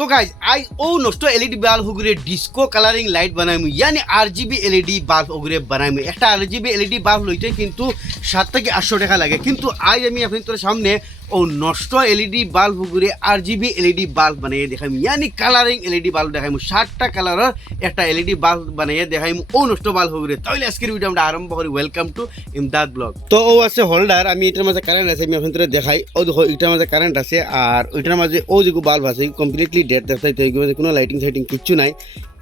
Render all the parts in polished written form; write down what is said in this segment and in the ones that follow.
तो guys I ओ नष्ट LED बाल्ब होगरे disco colouring light বানাইমু यानी आरजीबी एलईडी बाल्ब होगरे বানাইমু একটা आरजीबी एलईडी बाल्ब লইতে কিন্তু 7 থেকে 800 টাকা লাগে কিন্তু আজ আমি আপনাদের সামনে ও নষ্ট এলইডি বাল্ব হোগরে आरजीबी एलईडी बाल्ब বানাইয়ে দেখাইমু यानी কালারিং এলইডি বাল্ব দেখাইমু 7টা কালারের একটা এলইডি বাল্ব বানাইয়ে দেখাইমু ও নষ্ট বাল্ব হোগরে তাহলে আজকের ভিডিও আমরা আরম্ভ করি ওয়েলকাম টু ইমদাদ ব্লগ তো ও আছে হোল্ডার আমি এটার মাঝে কারেন্ট আছে আমি আপনাদের দেখাই ও দেখো এটার মাঝে কারেন্ট আছে আর ওইটার মাঝে ও যেগু বাল্ব আছে কমপ্লিটলি ডেড দেখাই তো এগুলো কোনো লাইটিং সাইটিং কিচ্ছু নাই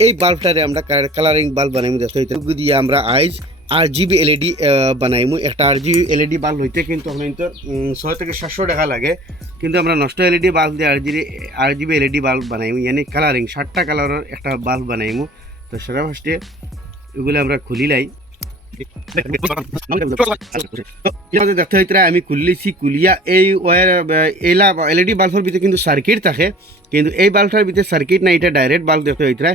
এই বাল্বটারে আমরা কালারিং বাল্ব বানাইমু দেখাই তো দিয়ে আমরা আইজ आरजीबी एलईडी बनाइमु एक आरजीबी एलईडी बाल्ब होते किन्तु আপনাদের 6 থেকে 700 টাকা লাগে কিন্তু আমরা নষ্ট এলইডি বাল্ব দিয়ে आरजीबी एलईडी बाल्ब বানাইমু यानी কালারিং 7টা কালারের একটা বাল্ব বানাইমু তো সেটা ফার্স্টে এগুলো আমরা খুলিলাই দেখতে হইতরা আমি খুললিছি কুলিয়া এই ওয়্যার এলা এলইডি বাল্বের ভিতরে কিন্তু সার্কিট থাকে কিন্তু এই বাল্বটার ভিতরে সার্কিট না এটা ডাইরেক্ট বাল্ব দেখতে হইতরা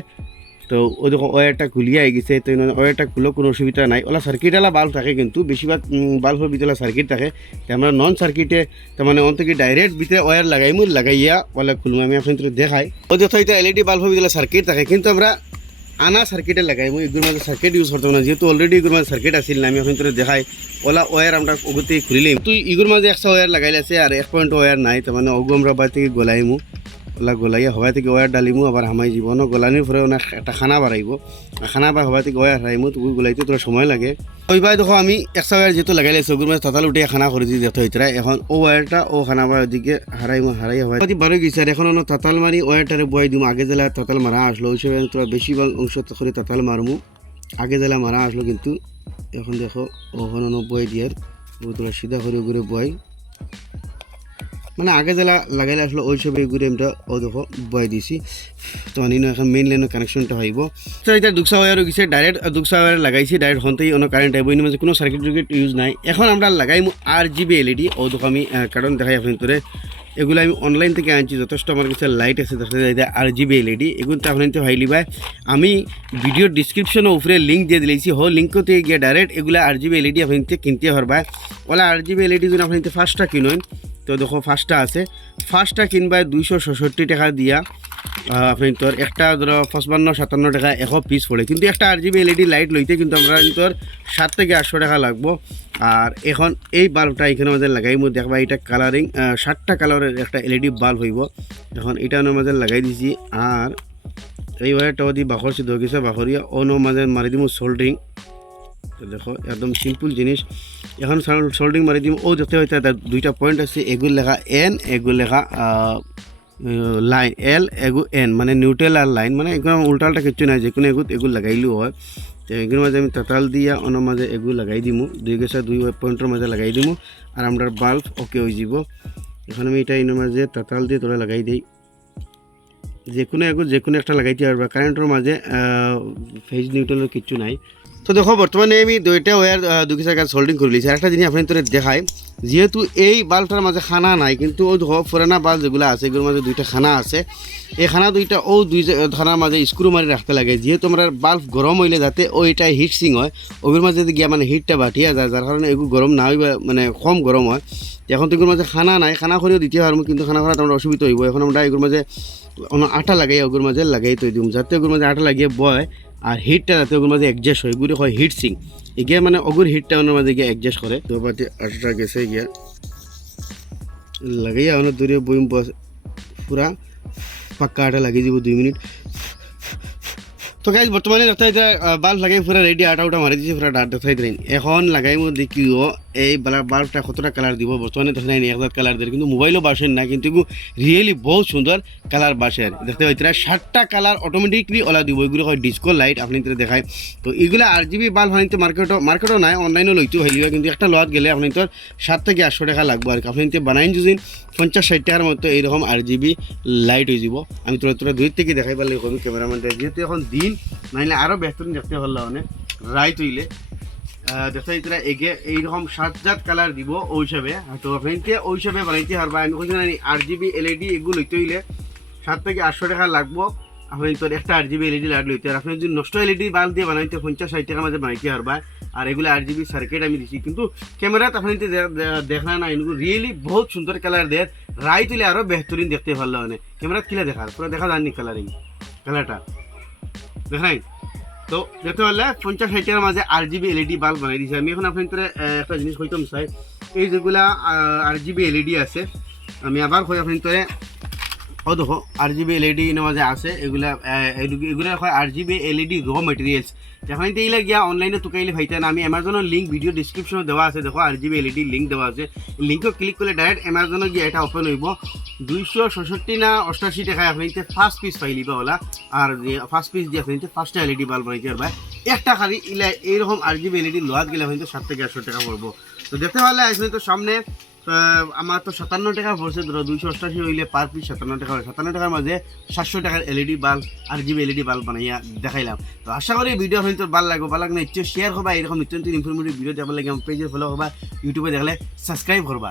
তো ও দেখো ওয়্যারটা খুলিয়া গেছে তো ওয়্যারটা খুলো কোনো অসুবিধা নাই ওলা সার্কিটওয়ালা বাল্ব থাকে কিন্তু বেশিরভাগ বাল্বের ভিতরে সার্কিট থাকে তো আমরা নন সার্কিটে তার মানে অন থেকে ডাইরেক্ট ভিতরে ওয়্যার লাগাইয়া ওলা খুলবো আমি আপনাদের দেখাই ও দেখো এটা এলইডি বাল্বের ভিতরে সার্কিট থাকে কিন্তু আমরা আনা সার্কিটে লাগাইমু এগুলোর মধ্যে সার্কিট ইউজ করতে না যেহেতু অলরেডি এগুলোর মধ্যে সার্কিট আসিল না আমি আপনাদের দেখাই ওলা ওয়্যার আমরা ওগুতে খুলিলাম তো এগুলোর মধ্যে একটা ওয়্যার লাগাইলে আছে আর 1 পয়েন্ট ওয়্যার নাই তার মানে ওগু আমরা বাড়ি থেকে গলাইমু ওলা গলাইয়া হওয়া থেকে ওয়্যার ডালিমু আবার হামাই জীবনও গলানির পরে অনেক একটা খানা বাড়াইব খানা বা হওয়া থেকে ওয়্যার হারাইমু তো গলাইতে তোরা সময় লাগে ওইবার দেখো আমি একটা ওয়্যার যেহেতু লাগাইলাইছি ওগুলোর মধ্যে তাতাল উঠে খানা করে দিয়ে দেখতে হইতরা এখন ও ওয়্যারটা ও খানা বা ওদিকে হারাই হওয়া বারো গেছে আর এখন তাতাল মারি ওয়্যারটারে বয়াই দিম আগে জেলা তাতাল মারা আসলো ওই সময় তোরা বেশিরভাগ অংশ করে তাতাল মারমু আগে জেলা মারা আসলো কিন্তু এখন দেখো ওখানে বয় দিয়ার ও তোরা সিধা করে ঘুরে বয় মানে আগে জেলা লাগাইলে আসলে ওই সব ঘুরে আমরা ও দেখো বয় দিছি তো আনিনো এখন মেইন লাইনের কানেকশনটা হইব তো এটা দুকসা ওয়্যারও গেছে ডাইরেক্ট দুকসা ওয়্যার লাগাইছি ডাইরেক্ট হতেই অন্য কারেন্ট আইব এর মাঝে কোনো সার্কিট ইউজ নাই এখন আমরা লাগাইমু আরজিবি এলইডি ও দেখো আমি কারণ দেখাই আপনাদের এগুলো আমি অনলাইন থেকে আনছি যথেষ্ট আমার কাছে লাইট আছে দেখা যায় আরজিবি এলইডি এগুলো তো আপনাদের হাইলি ভাই আমি ভিডিওর ডিসক্রিপশনে উপরে লিঙ্ক দিয়ে দিয়েছি হো লিঙ্কতে গিয়ে ডাইরেক্ট এগুলো আরজিবি এলইডি আপনাদের কিনতে পারবা ওলা আরজিবি এলইডি যদি আপনাদের ফার্স্টটা কিনুন তো দেখো ফার্স্টটা আছে ফার্স্টটা কিনবা 266 টাকা দিয়া আপনি তোর একটা ধরো 55-57 টাকা 1 পিস পড়ে কিন্তু একটা আরজিবি এলইডি লাইট লইতে কিন্তু আমরা তোর 7 থেকে 800 টাকা লাগবো আর এখন এই বাল্বটা এখানে আমাদের লাগাইমু দেখবা এটা কালারিং 7টা কালারের একটা এলইডি বাল্ব হইব এখন এটা আমাদের লাগাই দিছি আর এই ওয়্যারটা যদি বাখর সিদ্ধ গেছে বাখরিয়া অন্য মাঝে মারি দিমু সোল্ডারিং তো দেখো একদম সিম্পল জিনিস এখন সোল্ডারিং মারি দিম ও দেখতে হইতে দুইটা পয়েন্ট আছে এগুলো লেখা এন এগুলো লেখা লাইন এল এগু এন মানে নিউট্রাল আর লাইন মানে একদম উল্টালটা কিছু নাই যে কোনো এগুলো লাগাইলেও হয় তো এগুলোর মাঝে আমি তাতাল দিয়া অন্য মাঝে এগুলো লাগাই দিমু দুই গেছে দুই পয়েন্টের মাঝে লাগাই দিমু আর আমরা বাল্ব ওকে হয়ে যাব এখন আমি এটা এর মাঝে তাতাল দিয়ে তোরা লাগাই দিই যে কোনো একটা লাগাইতে পারবা কারেন্টের মাঝে ফেজ নিউট্রালের কিছু নাই তো দেখো বর্তমানে আমি দুইটা ওয়্যার দুই জায়গায় সোল্ডিং করে লিছি একটা জিনিস আপনাদের দেখাই যেহেতু এই বাল্বটার মাঝে খানা নাই কিন্তু ও দেখো পুরানা বাল্ব যেগুলো আছে এগুলোর মাঝে দুইটা খানা আছে এই খানা দুইটা ও দুই খানার মাঝে স্ক্রু মারি রাখতে লাগে যেহেতু আমরা বাল্ব গরম হইলে যাতে ওইটা হিট সিং হয় ওগুলোর মাঝে গিয়া মানে হিটটা বাটিয়া যায় যার কারণে এগুলো গরম না হইবা মানে কম গরম হয় এখন তো এগুলোর মাঝে খানা নাই খানা করেও দিতে পারবো কিন্তু খানা করাতে আমরা অসুবিধা হইব এখন আমরা এগুলোর মাঝে আটা লাগাই ওগুলোর মাঝে লাগাই তো দিম যাতে ওগুলোর মাঝে আটা লাগিয়ে বয় আর হিটটা যাতে ওগুলোর মাঝে অ্যাডজাস্ট হয় এগুলো হয় হিট সিং এগিয়ে মানে ওগুর হিটটা ওনার মাঝে গিয়ে অ্যাডজাস্ট করে তো বাটি আটাটা গেছে গিয়া লাগাইয়া অনেক দূরে বইম পুরা পাক্কা আটা লাগিয়ে দিব 2 মিনিট তো গাইজ বর্তমানে দেখতে বাল্ব লাগাই পুরা রেডি আটা উটা মারি দিয়েছি পুরা ডাট দেখাই দিলেন এখন লাগাইমু দেখিও এই বাল্বটা কতটা কালার দিব বর্তমানে দেখেন 1000 কালার দেয় কিন্তু মোবাইলও বাসেন না কিন্তু রিয়েলি বহুত সুন্দর কালার বাসে দেখতে পাইতরা 7টা কালার অটোমেটিকলি ওলা দিব এগুলো হয় ডিসকো লাইট আপনি দেখায় তো এগুলো আরজিবি বাল্ব আনিতে মার্কেটও নাই অনলাইনও লইতেও হইলিবা কিন্তু একটা লোয়াত গেলে আপনি তোর 7 থেকে 800 টাকা লাগবে আর আপনি বানাইন যদি 50-60 টাকার মতো এইরকম আরজিবি লাইট হয়ে যাব আমি তোরা দুই থেকে দেখাই পারলে কবি ক্যামেরাম্যানটা যেহেতু এখন দিন নাইলে আরও বেহতরিন দেখতে পারলা মানে রাইট হইলে দেখতে তোরা এগে এইরকম 7 কালার দিব ওই হিসাবে তো আপনি ওই হিসাবে বানাইতে পারবা আমি কইছি না আরজিবি এলইডি এগুলো লইতে হইলে 7 থেকে 800 টাকা লাগবো আপনি তোর একটা আরজিবি এলইডি লাইট লইতে আর আপনি যদি নষ্ট এলইডি বাল্ব দিয়ে বানাইতে 50-60 টাকার মাঝে বানাইতে পারবা আর এগুলো RGB সার্কিট আমি দিছি কিন্তু ক্যামেরাত আপনি দেখা না এগুলো রিয়েলি বহুত সুন্দর কালার দেয় রাইট হলে আরও বেহতরিন দেখতে ভালো হয় ক্যামেরাত কিলা দেখার পুরো দেখা যায়নি কালারিং কালারটা দেখাই তো দেখতে পারলে 50-60 মাঝে RGB LED বাল্ব বানাই দিয়েছি আমি এখন আপনার একটা জিনিস কইতাম চাই এই যেগুলা RGB LED আছে আমি আবার কই আপনার ও দেখো RGB LED মাঝে আছে এগুলা এগুলা হয় RGB LED র মেটেরিয়ালস এখন এইগুলা গিয়া অনলাইনে তুকাইলে ভাইতে না আমি অ্যামাজনের লিঙ্ক ভিডিও ডিসক্রিপশনে দেওয়া আছে দেখো RGB LED লিঙ্ক দেওয়া আছে লিঙ্কে ক্লিক করলে ডাইরেক্ট অ্যামাজনে গিয়ে এটা ওপেন হইব 266 না 88 টাকায় আপনি ফার্স্ট পিস পাইলিবা ওলা আর ফার্স্ট পিস দিয়ে আপনি ফার্স্ট LED বাল্ব বানাইতে পারবা একটা খালি ইলা এইরকম RGB LED লোহাত গেলে হয়তো 7 থেকে 800 টাকা পড়বো তো দেখতে পারলে আসলে তো সামনে আমার তো 57 টাকা পড়ছে ধরো 288 হইলে পার পিস 57 টাকা 57 টাকার মাঝে 700 টাকার LED bulb RGB LED bulb বানাইয়া দেখাইলাম তো আশা করি ভিডিও হয়তো ভালো লাগবে ভালো লাগলে নিশ্চয় শেয়ার করবা এরকম নিত্য নতুন ইনফরমেটিভ ভিডিও দেখার লাগে আমার পেজে ফলো করবা ইউটিউবে দেখলে সাবস্ক্রাইব করবা